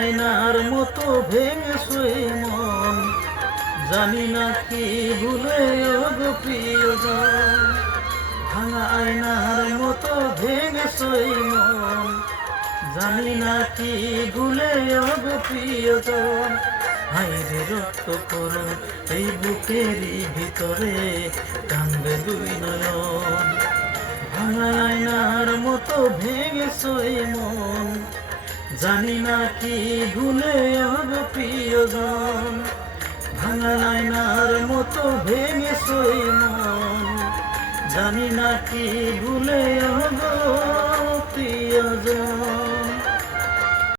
আয়নার মতো ভেঙেছই মন, জানি না কি ভুলে গো প্রিয়জন। ভাঙা আয়নার মতো ভেঙেছই মন, জানি না কি ভুলে গো প্রিয়জন। হায়রে রক্ত করো এই বুকেরই ভিতরে, কান্দে দুই নয়ন। ভাঙা আয়নার মতো ভেঙেছই মন, জানি না কি ভুলে গো প্রিয়জন। ভাঙা আয়নার মতো ভেঙেছই মন, জানি না কি ভুলে গো প্রিয়জন।